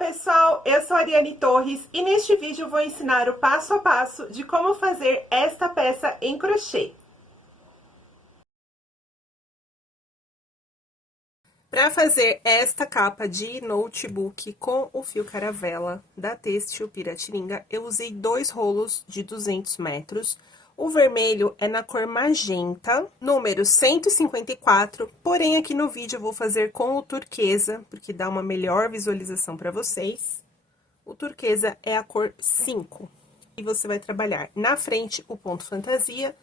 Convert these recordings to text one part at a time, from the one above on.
pessoal, eu sou a Ariane Torres e neste vídeo eu vou ensinar o passo a passo de como fazer esta peça em crochê. Para fazer esta capa de notebook com o fio caravela da Têxtil Piratininga, eu usei 2 rolos de 200 metros. O vermelho é na cor magenta, número 154, porém aqui no vídeo eu vou fazer com o turquesa, porque dá uma melhor visualização para vocês. O turquesa é a cor 5. E você vai trabalhar na frente o ponto fantasia,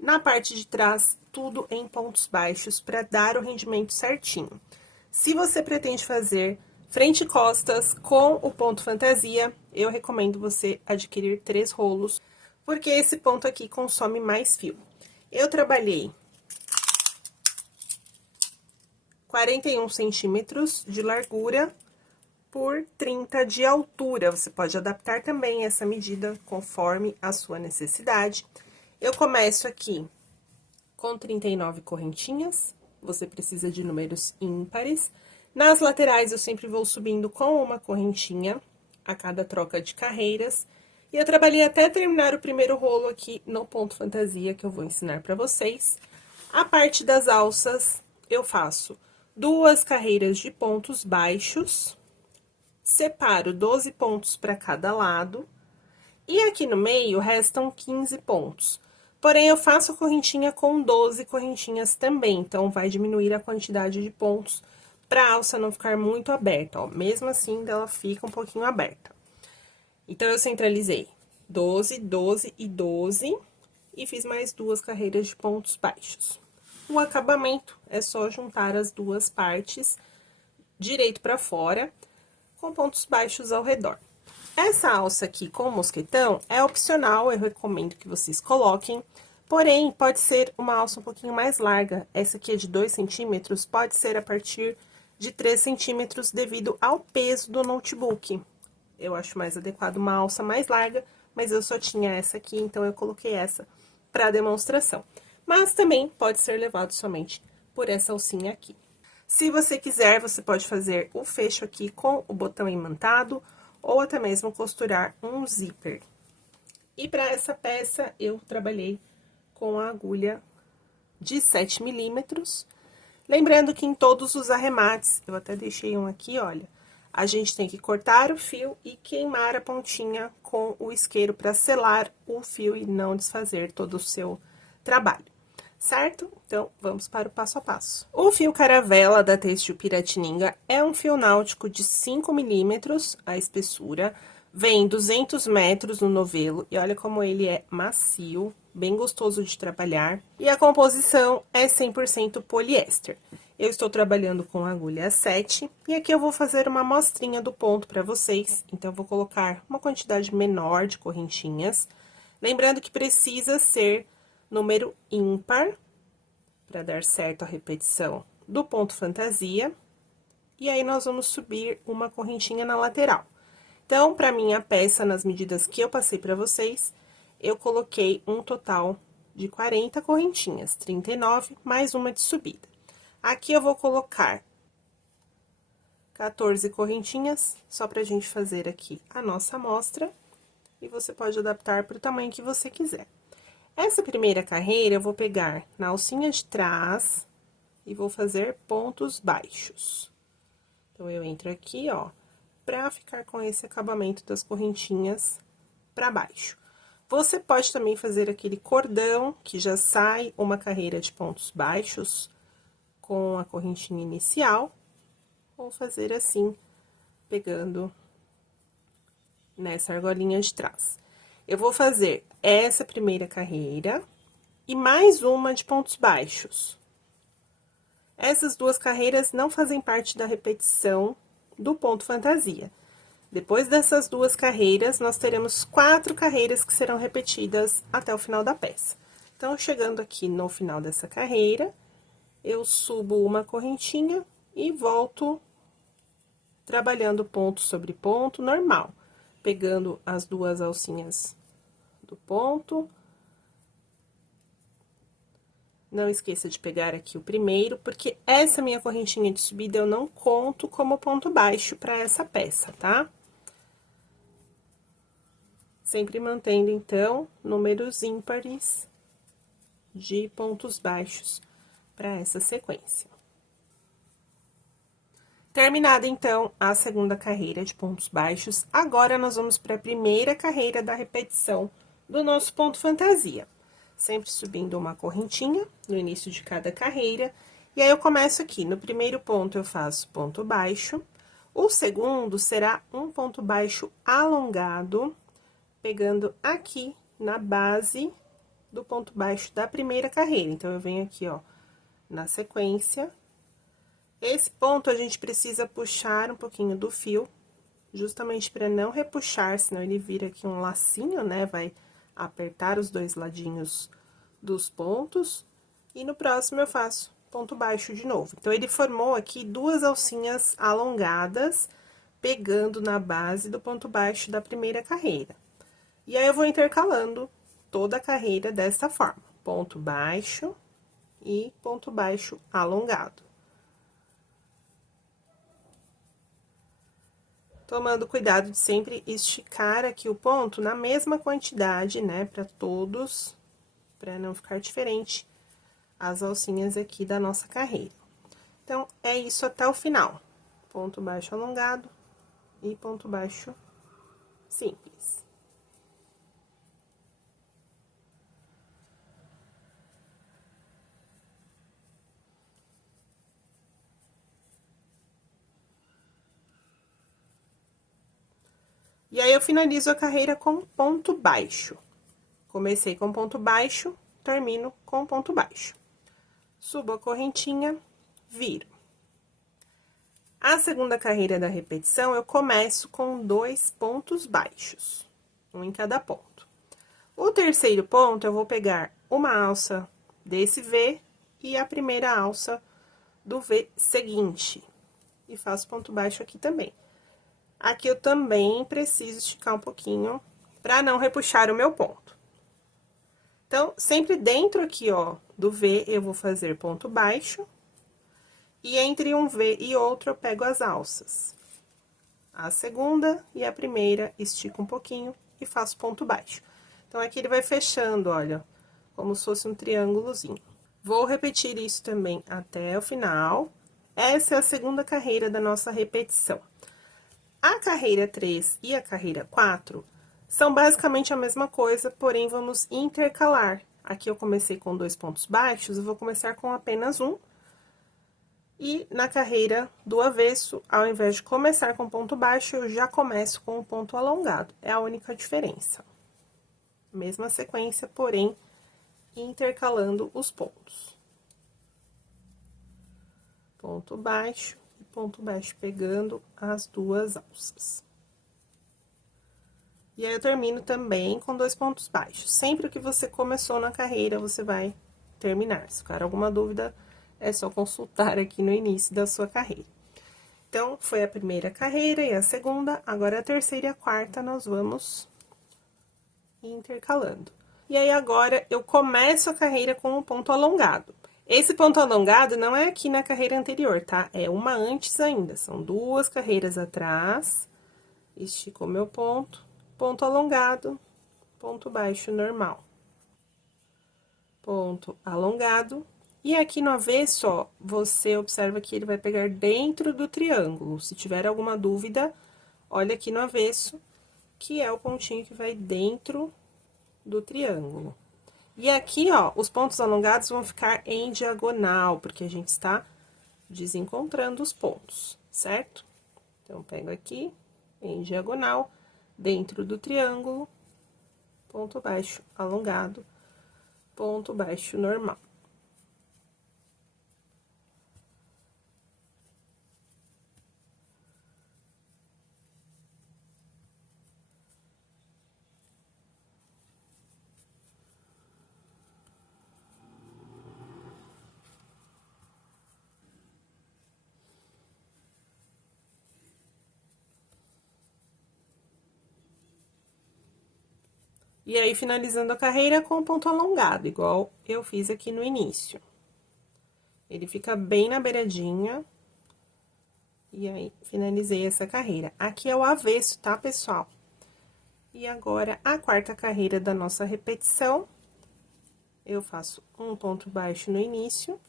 na parte de trás tudo em pontos baixos para dar o rendimento certinho. Se você pretende fazer frente e costas com o ponto fantasia, eu recomendo você adquirir 3 rolos, porque esse ponto aqui consome mais fio. Eu trabalhei 41 centímetros de largura por 30 de altura. Você pode adaptar também essa medida conforme a sua necessidade. Eu começo aqui com 39 correntinhas, você precisa de números ímpares. Nas laterais, eu sempre vou subindo com uma correntinha a cada troca de carreiras. E eu trabalhei até terminar o primeiro rolo aqui no ponto fantasia, que eu vou ensinar pra vocês. A parte das alças, eu faço 2 carreiras de pontos baixos, separo 12 pontos para cada lado, e aqui no meio restam 15 pontos. Porém, eu faço a correntinha com 12 correntinhas também, então vai diminuir a quantidade de pontos para a alça não ficar muito aberta, ó. Mesmo assim, ela fica um pouquinho aberta. Então, eu centralizei 12, 12 e 12, e fiz mais 2 carreiras de pontos baixos. O acabamento é só juntar as duas partes, direito para fora, com pontos baixos ao redor. Essa alça aqui com mosquetão é opcional, eu recomendo que vocês coloquem, porém, pode ser uma alça um pouquinho mais larga. Essa aqui é de 2 centímetros, pode ser a partir de 3 centímetros devido ao peso do notebook. Eu acho mais adequado uma alça mais larga, mas eu só tinha essa aqui, então eu coloquei essa para demonstração. Mas também pode ser levado somente por essa alcinha aqui. Se você quiser, você pode fazer o fecho aqui com o botão imantado, ou até mesmo costurar um zíper. E para essa peça, eu trabalhei com a agulha de 7 milímetros. Lembrando que em todos os arremates, eu até deixei um aqui, olha, a gente tem que cortar o fio e queimar a pontinha com o isqueiro para selar o fio e não desfazer todo o seu trabalho. Certo? Então, vamos para o passo a passo. O fio caravela da Têxtil Piratininga é um fio náutico de 5 milímetros, a espessura, vem 200 metros no novelo, e olha como ele é macio, bem gostoso de trabalhar, e a composição é 100% poliéster. Eu estou trabalhando com agulha 7, e aqui eu vou fazer uma amostrinha do ponto para vocês, então eu vou colocar uma quantidade menor de correntinhas, lembrando que precisa ser número ímpar, para dar certo a repetição do ponto fantasia, e aí nós vamos subir uma correntinha na lateral. Então, para minha peça, nas medidas que eu passei para vocês, eu coloquei um total de 40 correntinhas, 39 mais uma de subida. Aqui eu vou colocar 14 correntinhas, só pra gente fazer aqui a nossa amostra, e você pode adaptar para o tamanho que você quiser. Essa primeira carreira, eu vou pegar na alcinha de trás e vou fazer pontos baixos. Então, eu entro aqui, ó, pra ficar com esse acabamento das correntinhas pra baixo. Você pode também fazer aquele cordão, que já sai uma carreira de pontos baixos com a correntinha inicial, ou fazer assim, pegando nessa argolinha de trás. Eu vou fazer essa primeira carreira e mais uma de pontos baixos. Essas 2 carreiras não fazem parte da repetição do ponto fantasia. Depois dessas 2 carreiras, nós teremos 4 carreiras que serão repetidas até o final da peça. Então, chegando aqui no final dessa carreira, eu subo uma correntinha e volto trabalhando ponto sobre ponto normal, pegando as 2 alcinhas do ponto, Não esqueça de pegar aqui o primeiro, porque essa minha correntinha de subida eu não conto como ponto baixo para essa peça, tá? Sempre mantendo, então, números ímpares de pontos baixos para essa sequência. Terminada, então, a segunda carreira de pontos baixos, agora nós vamos para a primeira carreira da repetição do nosso ponto fantasia. Sempre subindo uma correntinha no início de cada carreira. E aí, eu começo aqui, no primeiro ponto eu faço ponto baixo, o segundo será um ponto baixo alongado, pegando aqui na base do ponto baixo da primeira carreira. Então, eu venho aqui, ó, na sequência. Esse ponto a gente precisa puxar um pouquinho do fio, justamente para não repuxar, senão ele vira aqui um lacinho, né? Vai apertar os dois ladinhos dos pontos. E no próximo eu faço ponto baixo de novo. Então, ele formou aqui duas alcinhas alongadas, pegando na base do ponto baixo da primeira carreira. E aí, eu vou intercalando toda a carreira dessa forma: ponto baixo e ponto baixo alongado. Tomando cuidado de sempre esticar aqui o ponto na mesma quantidade, né, para todos, para não ficar diferente as alcinhas aqui da nossa carreira. Então, é isso até o final. Ponto baixo alongado e ponto baixo simples. E aí, eu finalizo a carreira com ponto baixo. Comecei com ponto baixo, termino com ponto baixo. Subo a correntinha, viro. A segunda carreira da repetição, eu começo com 2 pontos baixos, um em cada ponto. O terceiro ponto, eu vou pegar uma alça desse V e a primeira alça do V seguinte. E faço ponto baixo aqui também. Aqui eu também preciso esticar um pouquinho para não repuxar o meu ponto. Então, sempre dentro aqui, ó, do V, eu vou fazer ponto baixo. E entre um V e outro, eu pego as alças. A segunda e a primeira, estico um pouquinho e faço ponto baixo. Então, aqui ele vai fechando, olha, como se fosse um triângulozinho. Vou repetir isso também até o final. Essa é a segunda carreira da nossa repetição. A carreira 3 e a carreira 4 são basicamente a mesma coisa, porém, vamos intercalar. Aqui eu comecei com 2 pontos baixos, eu vou começar com apenas um. E na carreira do avesso, ao invés de começar com ponto baixo, eu já começo com um ponto alongado. É a única diferença. Mesma sequência, porém, intercalando os pontos. Ponto baixo e ponto baixo pegando as duas alças. E aí, eu termino também com 2 pontos baixos. Sempre que você começou na carreira, você vai terminar. Se ficar alguma dúvida, é só consultar aqui no início da sua carreira. Então, foi a primeira carreira e a segunda, agora a terceira e a quarta nós vamos intercalando. E aí, agora, eu começo a carreira com um ponto alongado. Esse ponto alongado não é aqui na carreira anterior, tá? É uma antes ainda, são 2 carreiras atrás. Estico o meu ponto, ponto alongado, ponto baixo normal. Ponto alongado. E aqui no avesso, ó, você observa que ele vai pegar dentro do triângulo. Se tiver alguma dúvida, olha aqui no avesso, que é o pontinho que vai dentro do triângulo. E aqui, ó, os pontos alongados vão ficar em diagonal, porque a gente está desencontrando os pontos, certo? Então, pego aqui, em diagonal, dentro do triângulo, ponto baixo alongado, ponto baixo normal. E aí, finalizando a carreira com ponto alongado, igual eu fiz aqui no início. Ele fica bem na beiradinha. E aí, finalizei essa carreira. Aqui é o avesso, tá, pessoal? E agora, a quarta carreira da nossa repetição, eu faço um ponto baixo no início,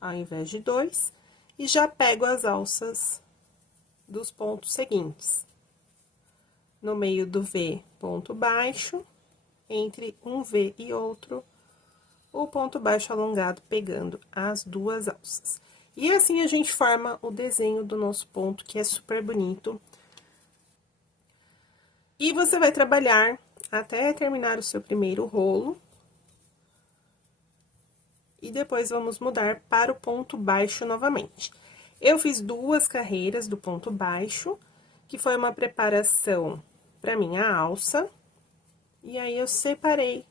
ao invés de 2, e já pego as alças dos pontos seguintes. No meio do V, ponto baixo, entre um V e outro, o ponto baixo alongado pegando as duas alças. E assim a gente forma o desenho do nosso ponto, que é super bonito. E você vai trabalhar até terminar o seu primeiro rolo. E depois vamos mudar para o ponto baixo novamente. Eu fiz 2 carreiras do ponto baixo, que foi uma preparação para minha alça. E aí, eu separei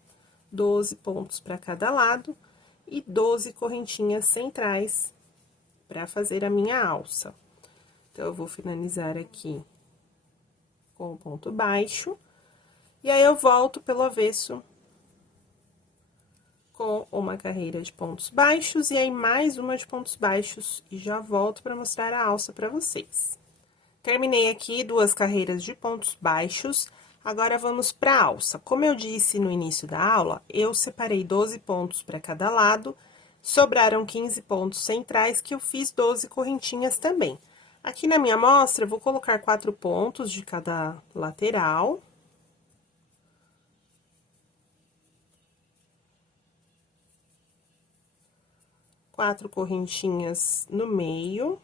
12 pontos para cada lado e 12 correntinhas centrais para fazer a minha alça. Então, eu vou finalizar aqui com o ponto baixo. E aí, eu volto pelo avesso com uma carreira de pontos baixos e aí mais uma de pontos baixos e já volto para mostrar a alça para vocês. Terminei aqui 2 carreiras de pontos baixos, agora vamos para a alça. Como eu disse no início da aula, eu separei 12 pontos para cada lado, sobraram 15 pontos centrais que eu fiz 12 correntinhas também. Aqui na minha amostra, eu vou colocar 4 pontos de cada lateral. Quatro correntinhas no meio.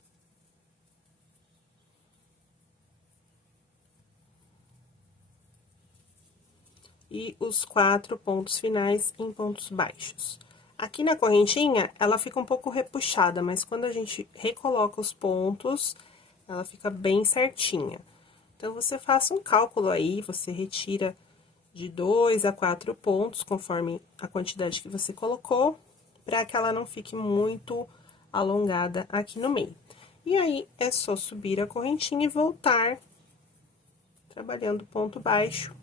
E os 4 pontos finais em pontos baixos. Aqui na correntinha, ela fica um pouco repuxada, mas quando a gente recoloca os pontos, ela fica bem certinha. Então, você faça um cálculo aí, você retira de 2 a 4 pontos, conforme a quantidade que você colocou, para que ela não fique muito alongada aqui no meio. E aí, é só subir a correntinha e voltar, trabalhando ponto baixo.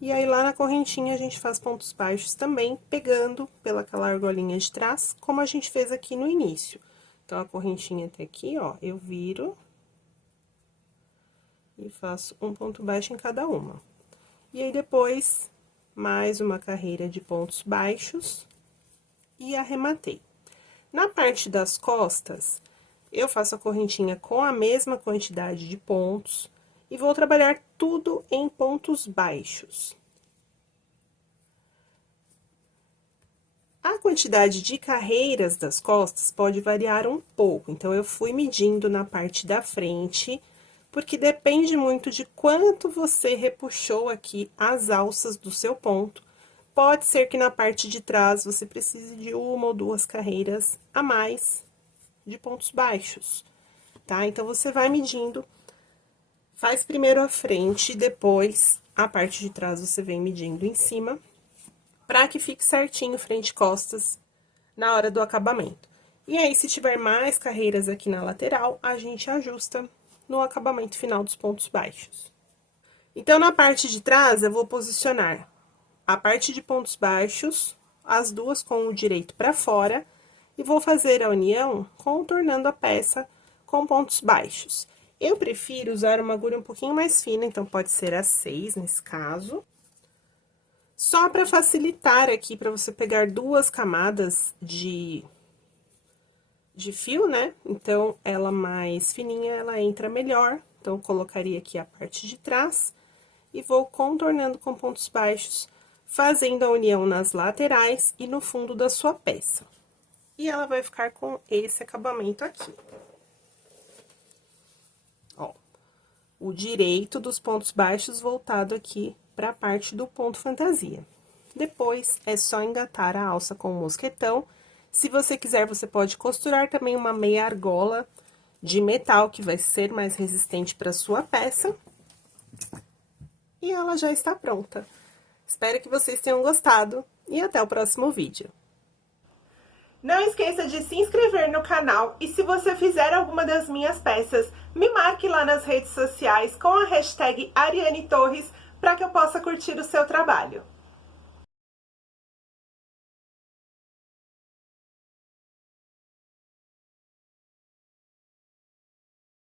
E aí, lá na correntinha, a gente faz pontos baixos também, pegando pelaquela argolinha de trás, como a gente fez aqui no início. Então, a correntinha até aqui, ó, eu viro e faço um ponto baixo em cada uma. E aí, depois, mais uma carreira de pontos baixos e arrematei. Na parte das costas, eu faço a correntinha com a mesma quantidade de pontos e vou trabalhar tudo em pontos baixos. A quantidade de carreiras das costas pode variar um pouco, então, eu fui medindo na parte da frente, porque depende muito de quanto você repuxou aqui as alças do seu ponto. Pode ser que na parte de trás você precise de 1 ou 2 carreiras a mais de pontos baixos, tá? Então, você vai medindo, faz primeiro a frente, depois a parte de trás você vem medindo em cima, pra que fique certinho frente e costas na hora do acabamento. E aí, se tiver mais carreiras aqui na lateral, a gente ajusta no acabamento final dos pontos baixos. Então, na parte de trás, eu vou posicionar a parte de pontos baixos, as duas com o direito para fora, e vou fazer a união contornando a peça com pontos baixos. Eu prefiro usar uma agulha um pouquinho mais fina, então, pode ser a 6 nesse caso. Só para facilitar aqui, para você pegar 2 camadas de fio, né? Então, ela mais fininha, ela entra melhor. Então, eu colocaria aqui a parte de trás e vou contornando com pontos baixos, fazendo a união nas laterais e no fundo da sua peça. E ela vai ficar com esse acabamento aqui. Ó, o direito dos pontos baixos voltado aqui para a parte do ponto fantasia. Depois, é só engatar a alça com o mosquetão. Se você quiser, você pode costurar também uma meia argola de metal, que vai ser mais resistente para sua peça. E ela já está pronta. Espero que vocês tenham gostado e até o próximo vídeo. Não esqueça de se inscrever no canal e se você fizer alguma das minhas peças, me marque lá nas redes sociais com a hashtag Ariane Torres para que eu possa curtir o seu trabalho.